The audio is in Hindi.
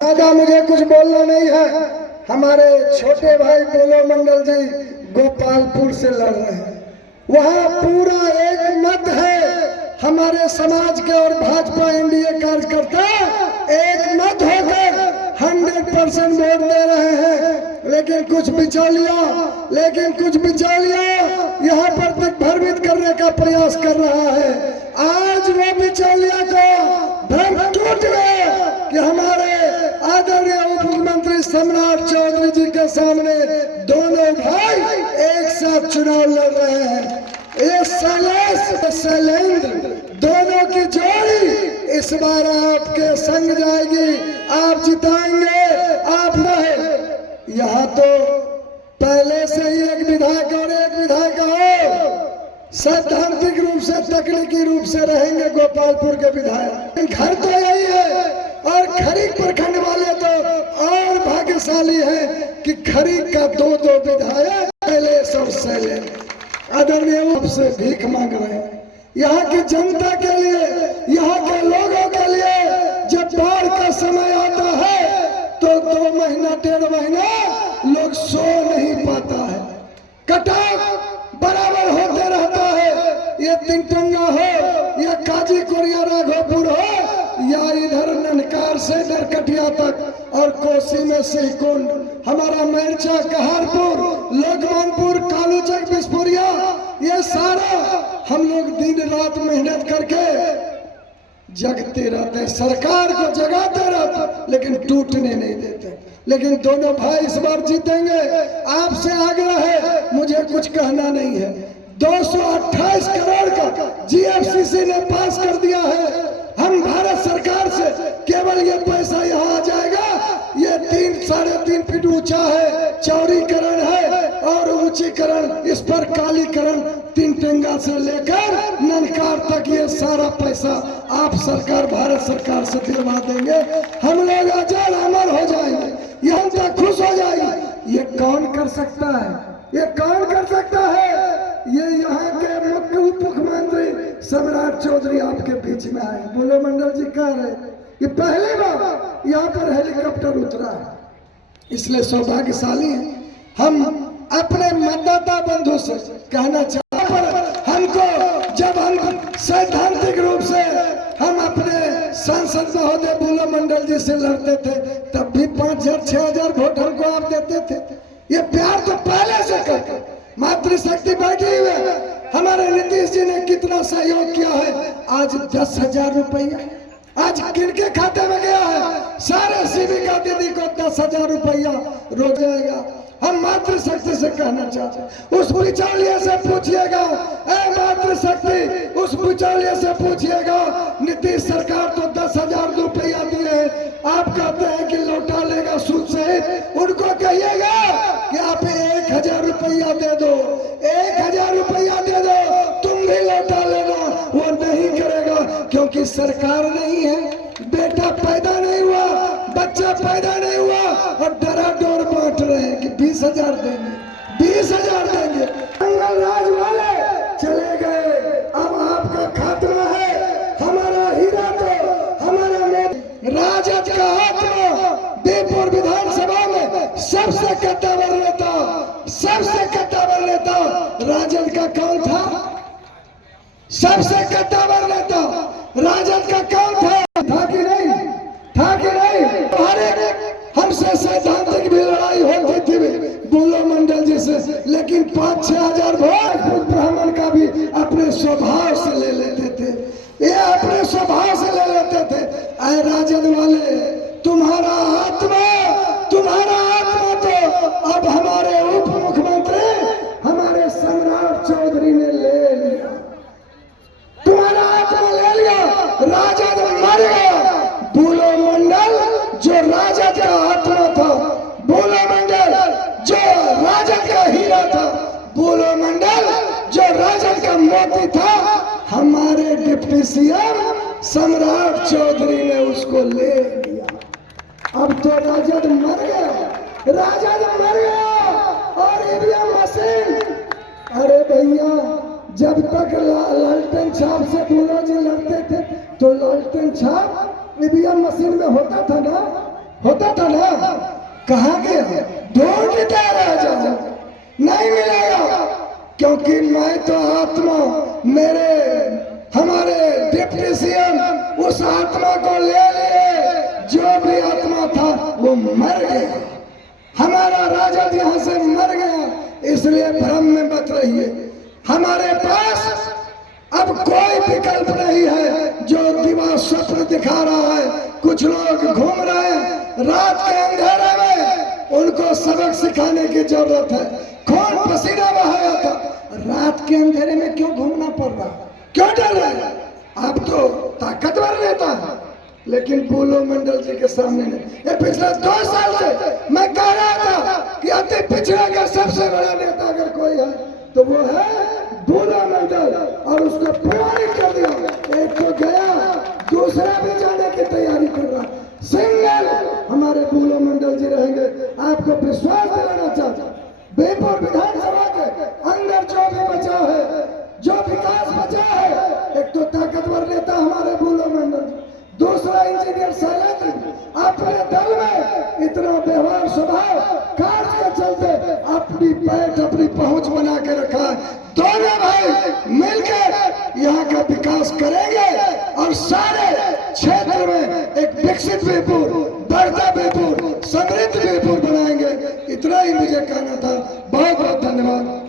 राजा मुझे कुछ बोलना नहीं है। हमारे छोटे भाई बोलो मंडल जी गोपालपुर से लड़ रहे हैं। वहाँ पूरा एक मत है, हमारे समाज के और भाजपा एनडीए कार्यकर्ता एक मत होकर 100% वोट दे रहे हैं। लेकिन कुछ बिचौलिया यहाँ पर दिग्भ्रमित करने का प्रयास कर रहा है। आज वो बिचौलिया को भ्रम टूट गया कि हमारे आदरणीय उप मुख्यमंत्री सम्राट चौधरी जी के सामने दोनों भाई एक साथ चुनाव लड़ रहे हैं। ये शैलेंद्र दोनों की जोड़ी इस बार आपके संग जाएगी, आप जिताएंगे, आप नहीं। यहाँ तो पहले से ही एक विधायक और एक विधायिका हो सैद्धांतिक रूप से तकनीकी रूप से रहेंगे गोपालपुर के विधायक। घर तो यही है और खरीक प्रखंड वाले तो और भाग्यशाली हैं कि खरीक का दो विधायक शैलेश और शैलेंद्र आदरणीय रूप से भीख मांग रहे हैं। यहाँ की जनता के लिए, यहाँ के लोगों के लिए जब बाढ़ का समय आता है तो 2 महीना 1.5 महीना लोग सो नहीं पाता है, कटाव बराबर होते रहता है। ये तिनटंगा हो या काजीपुर या राघोपुर हो या इधर ननकार से नरकटिया तक और कोसी में सिकुंड, हमारा मैरचा, कहारपुर, लोकमानपुर, कालूचक, बिस्पुरिया, ये सारा हम लोग दिन रात मेहनत करके जगते रहते हैं, सरकार को जगाते रहते लेकिन टूटने नहीं देते। लेकिन दोनों भाई इस बार जीतेंगे। आपसे आग्रह है, मुझे कुछ कहना नहीं है। 228 करोड़ का जीएफसीसी ने पास कर दिया है। हम भारत सरकार से केवल ये पैसा यहाँ आ जाएगा। ये 3-3.5 फीट ऊंचा है, चौड़ीकरण है और ऊंचीकरण, इस पर कालीकरण, तिनटंगा से लेकर ननकार तक ये सारा पैसा आप सरकार, भारत सरकार से दिलवा देंगे। हम लोग अजर अमर हो जाएंगे, यहाँ तक खुश हो जाएंगे। ये कौन कर सकता है? ये कौन कर सकता है? ये यहाँ के मुख्य उप मुख्यमंत्री सम्राट चौधरी आपके बीच में आए। बोलो मंडल जी कह रहे ये पहली बार यहाँ पर हेलीकॉप्टर उतरा है, इसलिए सौभाग्यशाली है। हम अपने मतदाता बंधु से कहना चाहते हैं, हमको जब हम सैद्धांतिक रूप से हम अपने सांसद महोदय बोलो मंडल जी से लड़ते थे तब भी 5,000-6,000 वोट हमको आप देते थे। ये प्यार तो पहले से करते। मातृशक्ति बैठी हुई है, हमारे नीतीश जी ने कितना सहयोग किया है। आज 10,000 रुपया आज किनके खाते में गया है? सारे सेविका दीदी को 10,000 रुपया रोज जाएगा। हम मातृशक्ति से कहना चाहते हैं, उस बिचौलिए से पूछिएगा, मातृशक्ति उस बिचौलिए से पूछिएगा। नीतीश सरकार तो 10,000 रुपया दिए, आप कहते हैं कि लौटा लेगा सूद सहित। उनको कहिएगा कि आप 1,000 रुपया दे दो, 1,000 रुपया दे दो, तुम भी लौटा लेना। वो नहीं करेगा क्योंकि सरकार नहीं है, बेटा पैदा नहीं हुआ, बच्चा पैदा नहीं हुआ और डराडोर बांट रहे हैं कि 20,000 देंगे, 20,000 देंगे। जंगल राज वाले चले गए, अब आपका खात्मा है। हमारा हीरा तो हमारा राजद का आत्मा बेपुर विधानसभा में सबसे कद्दावर नेता राजद का कौन था? सबसे कद्दावर नेता राजद का कौन था कि नहीं? था कि नहीं? हमसे सैद्धांतिक भी लड़ाई होती थी बोलो मंडल जी से, लेकिन 5-6 हजार वोट ब्राह्मण का भी अपने स्वभाव से ले लेते थे। ये अपने स्वभाव से ले लेते थे। आए राजद वाले, तुम्हारा आत्मा तो अब हमारे उप मुख्यमंत्री हमारे सम्राट चौधरी ने ले लिया। तुम्हारा आत्मा ले लिया, राजद मर गया। बोलो मंडल जो राजद का आत्मा था, बोलो मंडल जो राजद का हीरा था, बोलो मंडल जो राजद का मोती था, हमारे डिप्टी सीएम सम्राट चौधरी ने उसको ले लिया। अब तो राजद मर गया और ईवीएम मशीन। अरे भैया, जब तक लालटेन छाप से बोलो जी लड़ते थे तो लालटेन छाप ईवीएम मशीन में होता था ना। होता था ना, कहाँ गया? ढूंढते रह जाओ, नहीं मिलेगा। क्योंकि मैं तो आत्मा, मेरे हमारे डिप्टी सीएम उस आत्मा को ले लिए, जो भी आत्मा था वो मर गया, हमारा राजद यहाँ से मर गया। इसलिए भ्रम में मत रहिए, हमारे पास अब कोई विकल्प नहीं है। जो दिवा स्वप्न दिखा रहा है, कुछ लोग घूम रहे हैं रात के अंधेरे में, उनको सबक सिखाने की जरूरत है। खून पसीना बहाया था, रात के अंधेरे में क्यों घूमना पड़ रहा, क्यों डर रहे? आप तो ताकतवर नेता है, लेकिन बुलो मंडल जी के सामने नहीं। ये पिछले 2 साल से मैं कह रहा था कि अति पिछड़ा का सबसे बड़ा नेता अगर कोई है तो वो है बुलो मंडल, और उसको प्रमाणित कर दिया। एक तो गया, दूसरा भी जाने की तैयारी कर रहा। सिंगल हमारे बुलो मंडल जी रहेंगे। आपको विश्वास दिलाना चाहता, बेपुर विधानसभा के अंदर जो भी बचा है, जो विकास बचा है, एक तो ताकतवर नेता हमारे बुलो मंडल, दूसरा इंजीनियर शैलेंद्र, अपने दल में इतना व्यवहार स्वभाव कार्य के चलते अपनी पैठ अपनी पहुंच बना के रखा है। दोनों भाई मिलकर यहाँ का विकास करेंगे और सारे क्षेत्र में एक विकसित बेपुर, बढ़ता बेपुर, समृद्ध बेपुर बनाएंगे। इतना ही मुझे कहना था। बहुत बहुत धन्यवाद।